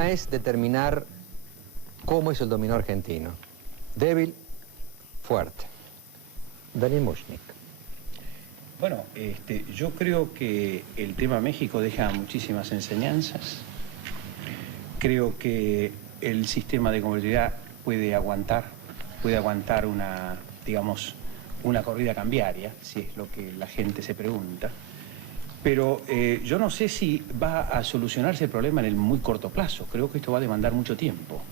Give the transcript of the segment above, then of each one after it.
tema es determinar cómo es el dominó argentino. Débil, fuerte. Daniel Mushnik. Bueno, yo creo que el tema México deja muchísimas enseñanzas. Creo que el sistema de convertibilidad puede aguantar una, digamos, una corrida cambiaria, si es lo que la gente se pregunta. Pero yo no sé si va a solucionarse el problema en el muy corto plazo. Creo que esto va a demandar mucho tiempo.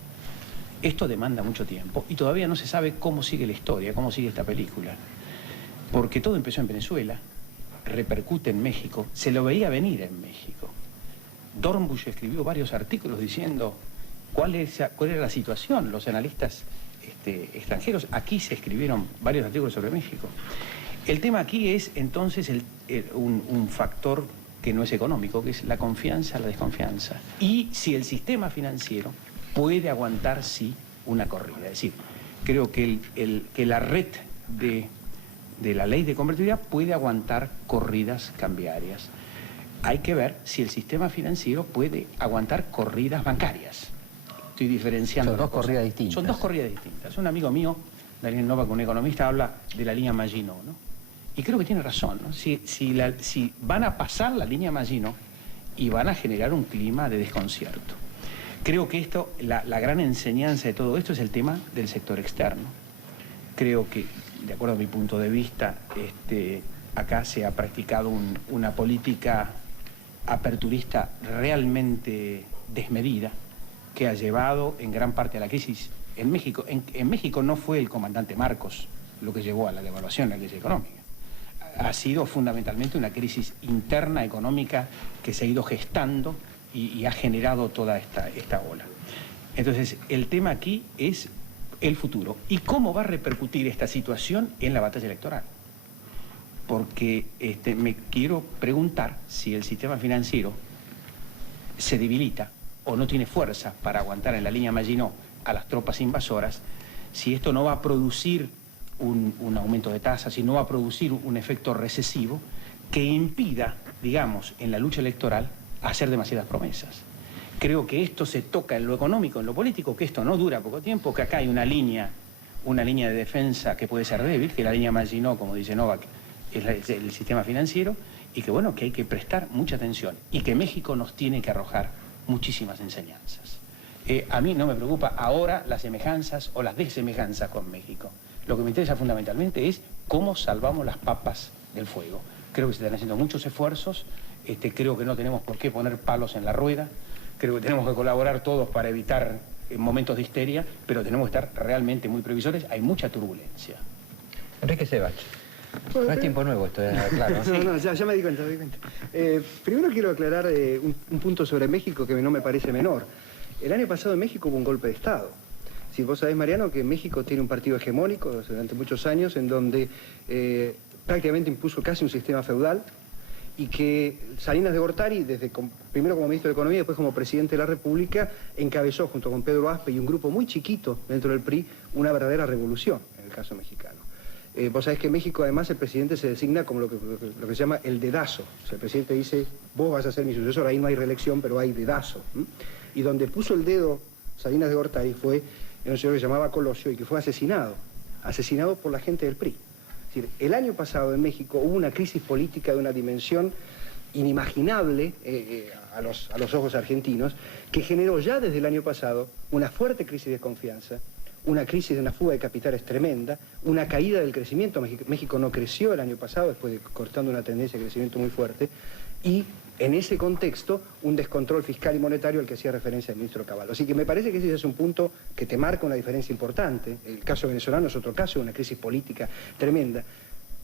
Esto demanda mucho tiempo y todavía no se sabe cómo sigue la historia, cómo sigue esta película. Porque todo empezó en Venezuela, repercute en México, se lo veía venir en México. Dornbusch escribió varios artículos diciendo cuál era la situación. Los analistas extranjeros, aquí se escribieron varios artículos sobre México. El tema aquí es entonces un factor que no es económico, que es la confianza, la desconfianza. Y si el sistema financiero puede aguantar, sí, una corrida. Es decir, creo que la red de la ley de convertibilidad puede aguantar corridas cambiarias. Hay que ver si el sistema financiero puede aguantar corridas bancarias. Estoy diferenciando. Son dos corridas distintas. Son dos corridas distintas. Un amigo mío, Daniel Novak, un economista, habla de la línea Maginot, ¿no? Y creo que tiene razón, ¿no? Si van a pasar la línea Maginot y van a generar un clima de desconcierto. Creo que la gran enseñanza de todo esto es el tema del sector externo. Creo que, de acuerdo a mi punto de vista, acá se ha practicado una política aperturista realmente desmedida, que ha llevado en gran parte a la crisis en México. En México no fue el comandante Marcos lo que llevó a la devaluación, la crisis económica. Ha sido fundamentalmente una crisis interna económica que se ha ido gestando y ha generado toda esta ola. Entonces, el tema aquí es el futuro. ¿Y cómo va a repercutir esta situación en la batalla electoral? Porque me quiero preguntar si el sistema financiero se debilita o no tiene fuerza para aguantar en la línea Maginot a las tropas invasoras, si esto no va a producir un aumento de tasas, si no va a producir un efecto recesivo que impida, digamos, en la lucha electoral, hacer demasiadas promesas. Creo que esto se toca en lo económico, en lo político, que esto no dura poco tiempo, que acá hay una línea de defensa que puede ser débil, que la línea Maginot, como dice Novak, es el sistema financiero, y que bueno, que hay que prestar mucha atención, y que México nos tiene que arrojar muchísimas enseñanzas. A mí no me preocupa ahora las semejanzas o las desemejanzas con México. Lo que me interesa fundamentalmente es cómo salvamos las papas del fuego. Creo que se están haciendo muchos esfuerzos, creo que no tenemos por qué poner palos en la rueda, creo que tenemos que colaborar todos para evitar momentos de histeria, pero tenemos que estar realmente muy previsores, hay mucha turbulencia. Enrique Sebach. No es tiempo nuevo esto, claro. No, ya me di cuenta, primero quiero aclarar un punto sobre México que no me parece menor. El año pasado en México hubo un golpe de Estado. Si vos sabés, Mariano, que México tiene un partido hegemónico durante muchos años en donde prácticamente impuso casi un sistema feudal y que Salinas de Gortari, primero como ministro de Economía y después como presidente de la República, encabezó junto con Pedro Aspe y un grupo muy chiquito dentro del PRI una verdadera revolución en el caso mexicano. Vos sabés que en México además el presidente se designa como lo que se llama el dedazo. O sea, el presidente dice, vos vas a ser mi sucesor, ahí no hay reelección, pero hay dedazo. Y donde puso el dedo Salinas de Gortari fue en un señor que se llamaba Colosio y que fue asesinado por la gente del PRI. Es decir, el año pasado en México hubo una crisis política de una dimensión inimaginable a los ojos argentinos, que generó ya desde el año pasado una fuerte crisis de confianza, una crisis de una fuga de capitales tremenda, una caída del crecimiento. México no creció el año pasado, después de cortando una tendencia de crecimiento muy fuerte, y en ese contexto un descontrol fiscal y monetario al que hacía referencia el ministro Cavallo. Así que me parece que ese es un punto que te marca una diferencia importante. El caso venezolano es otro caso, una crisis política tremenda.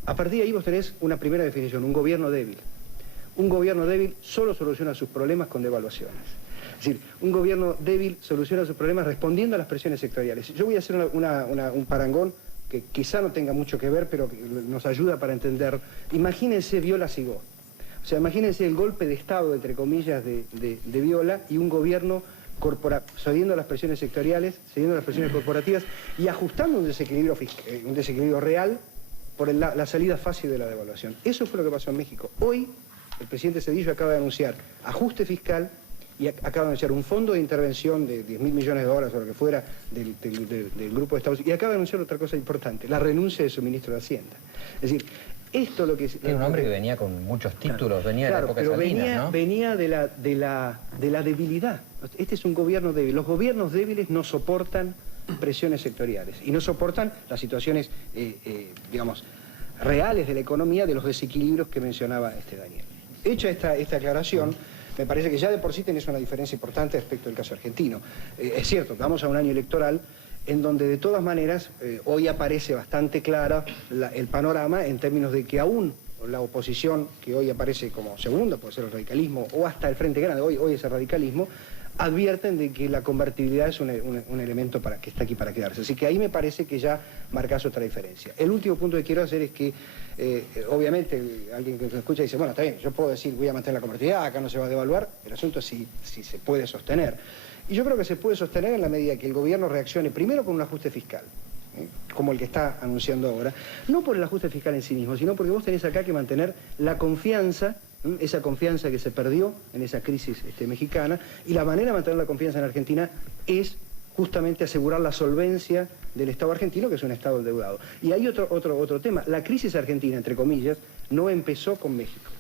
A partir de ahí vos tenés una primera definición, un gobierno débil. Un gobierno débil solo soluciona sus problemas con devaluaciones. Es decir, un gobierno débil soluciona sus problemas respondiendo a las presiones sectoriales. Yo voy a hacer un parangón que quizá no tenga mucho que ver, pero que nos ayuda para entender. Imagínense Viola Sigó. O sea, imagínense el golpe de Estado, entre comillas, de Viola y un gobierno cediendo a las presiones sectoriales, cediendo a las presiones corporativas y ajustando un desequilibrio real por la salida fácil de la devaluación. Eso fue lo que pasó en México. Hoy, el presidente Zedillo acaba de anunciar ajuste fiscal y acaba de anunciar un fondo de intervención de 10.000 millones de dólares o lo que fuera del Grupo de Estados Unidos, y acaba de anunciar otra cosa importante, la renuncia de su ministro de Hacienda. Es decir, esto lo que... Era un hombre que venía con muchos títulos, venía de la época de Salinas, ¿no? Venía de la debilidad. Este es un gobierno débil. Los gobiernos débiles no soportan presiones sectoriales y no soportan las situaciones, digamos, reales de la economía, de los desequilibrios que mencionaba Daniel. Hecha esta aclaración, me parece que ya de por sí tenés una diferencia importante respecto del caso argentino. Es cierto, vamos a un año electoral en donde de todas maneras hoy aparece bastante clara el panorama en términos de que aún la oposición, que hoy aparece como segunda, puede ser el radicalismo, o hasta el Frente Grande, hoy es el radicalismo, advierten de que la convertibilidad es un elemento que está aquí para quedarse. Así que ahí me parece que ya marcas otra diferencia. El último punto que quiero hacer es que, obviamente, alguien que me escucha dice, bueno, está bien, yo puedo decir, voy a mantener la convertibilidad, acá no se va a devaluar, el asunto es si se puede sostener. Y yo creo que se puede sostener en la medida que el gobierno reaccione primero con un ajuste fiscal, como el que está anunciando ahora, no por el ajuste fiscal en sí mismo, sino porque vos tenés acá que mantener la confianza, esa confianza que se perdió en esa crisis mexicana, y la manera de mantener la confianza en Argentina es justamente asegurar la solvencia del Estado argentino, que es un Estado endeudado. Y hay otro tema, la crisis argentina, entre comillas, no empezó con México.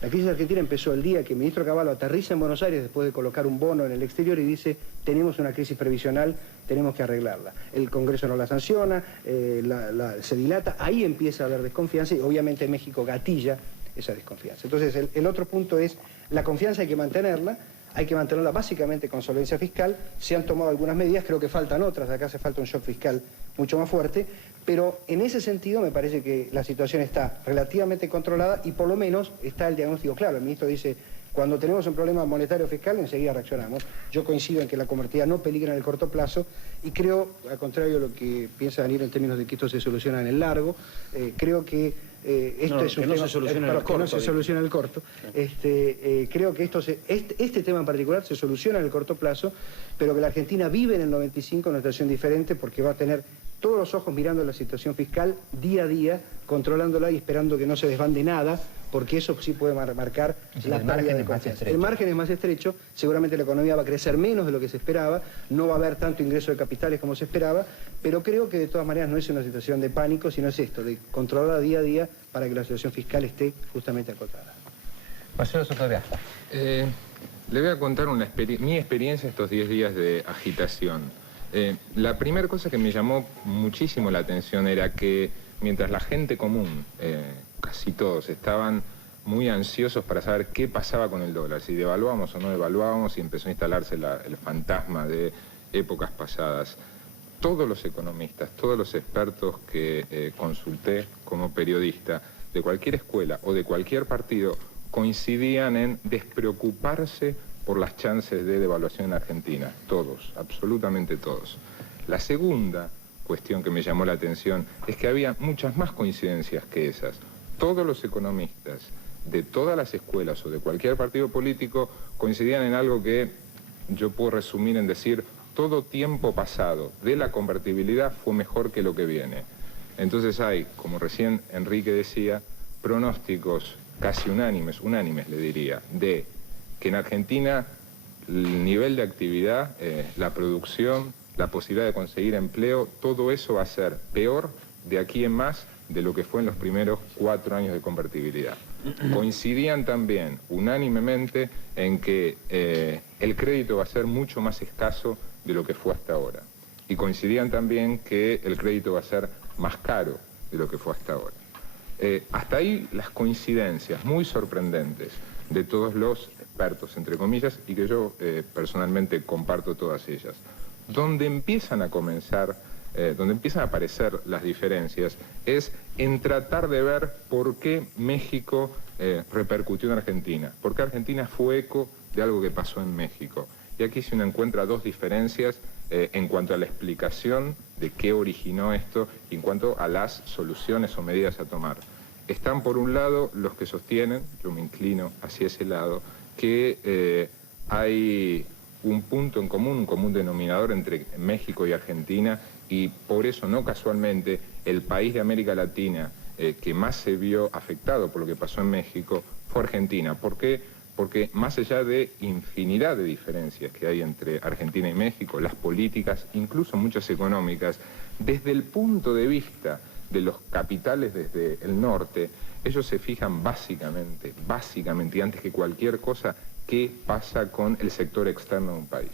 La crisis argentina empezó el día que el ministro Cavallo aterriza en Buenos Aires después de colocar un bono en el exterior y dice, tenemos una crisis previsional, tenemos que arreglarla. El Congreso no la sanciona, se dilata, ahí empieza a haber desconfianza y obviamente México gatilla esa desconfianza. Entonces el otro punto es, la confianza hay que mantenerla básicamente con solvencia fiscal. Se han tomado algunas medidas, creo que faltan otras, acá hace falta un shock fiscal mucho más fuerte, pero en ese sentido me parece que la situación está relativamente controlada y por lo menos está el diagnóstico claro. El ministro dice, cuando tenemos un problema monetario fiscal enseguida reaccionamos. Yo coincido en que la convertibilidad no peligra en el corto plazo y creo, al contrario de lo que piensa Daniel en términos de que esto se soluciona en el largo, creo que esto es un tema que no se soluciona en el corto. Creo que este tema en particular se soluciona en el corto plazo, pero que la Argentina vive en el 95 en una situación diferente porque va a tener todos los ojos mirando la situación fiscal día a día, controlándola y esperando que no se desbande nada, porque eso sí puede marcar la pérdida de confianza. El margen es más estrecho, seguramente la economía va a crecer menos de lo que se esperaba, no va a haber tanto ingreso de capitales como se esperaba, pero creo que de todas maneras no es una situación de pánico, sino es esto, de controlarla día a día para que la situación fiscal esté justamente acotada. Marcelo Sotobiasta. Le voy a contar mi experiencia estos 10 días de agitación. La primera cosa que me llamó muchísimo la atención era que mientras la gente común, casi todos, estaban muy ansiosos para saber qué pasaba con el dólar, si devaluábamos o no devaluábamos, y empezó a instalarse el fantasma de épocas pasadas. Todos los economistas, todos los expertos que consulté como periodista, de cualquier escuela o de cualquier partido, coincidían en despreocuparse por las chances de devaluación en Argentina. Todos, absolutamente todos. La segunda cuestión que me llamó la atención es que había muchas más coincidencias que esas. Todos los economistas de todas las escuelas o de cualquier partido político coincidían en algo que yo puedo resumir en decir, todo tiempo pasado de la convertibilidad fue mejor que lo que viene. Entonces hay, como recién Enrique decía, pronósticos casi unánimes le diría, de que en Argentina el nivel de actividad, la producción, la posibilidad de conseguir empleo, todo eso va a ser peor de aquí en más de lo que fue en los primeros 4 años de convertibilidad. Coincidían también unánimemente en que el crédito va a ser mucho más escaso de lo que fue hasta ahora. Y coincidían también que el crédito va a ser más caro de lo que fue hasta ahora. Hasta ahí las coincidencias muy sorprendentes de todos los expertos, entre comillas, y que yo personalmente comparto todas ellas. Donde empiezan a aparecer las diferencias es en tratar de ver por qué México repercutió en Argentina, por qué Argentina fue eco de algo que pasó en México. Y aquí se encuentra dos diferencias en cuanto a la explicación de qué originó esto y en cuanto a las soluciones o medidas a tomar. Están por un lado los que sostienen, yo me inclino hacia ese lado, que hay un punto en común, un común denominador entre México y Argentina, y por eso no casualmente el país de América Latina que más se vio afectado por lo que pasó en México fue Argentina. ¿Por qué? porque más allá de infinidad de diferencias que hay entre Argentina y México, las políticas, incluso muchas económicas, desde el punto de vista de los capitales desde el norte, ellos se fijan básicamente, y antes que cualquier cosa, qué pasa con el sector externo de un país.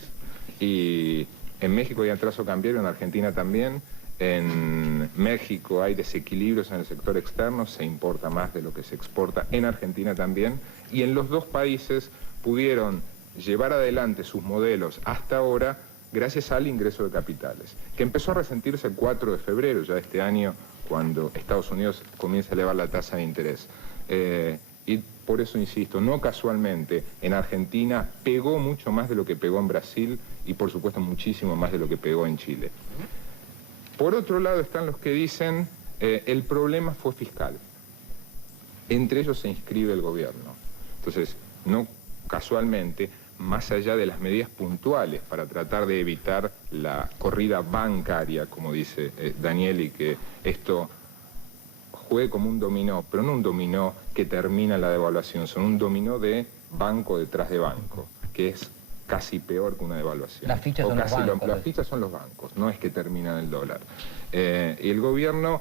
Y en México hay atraso cambiario, en Argentina también. En México hay desequilibrios en el sector externo, se importa más de lo que se exporta, en Argentina también, y en los dos países pudieron llevar adelante sus modelos hasta ahora gracias al ingreso de capitales, que empezó a resentirse el 4 de febrero ya de este año, cuando Estados Unidos comienza a elevar la tasa de interés. Y por eso insisto, no casualmente, en Argentina pegó mucho más de lo que pegó en Brasil y por supuesto muchísimo más de lo que pegó en Chile. Por otro lado están los que dicen el problema fue fiscal. Entre ellos se inscribe el gobierno. Entonces, no casualmente, más allá de las medidas puntuales para tratar de evitar la corrida bancaria, como dice Daniel, y que esto juegue como un dominó, pero no un dominó que termina en la devaluación, son un dominó de banco detrás de banco, que es casi peor que una devaluación. Las fichas son los bancos. Las fichas son los bancos, no es que terminan el dólar. Y el gobierno...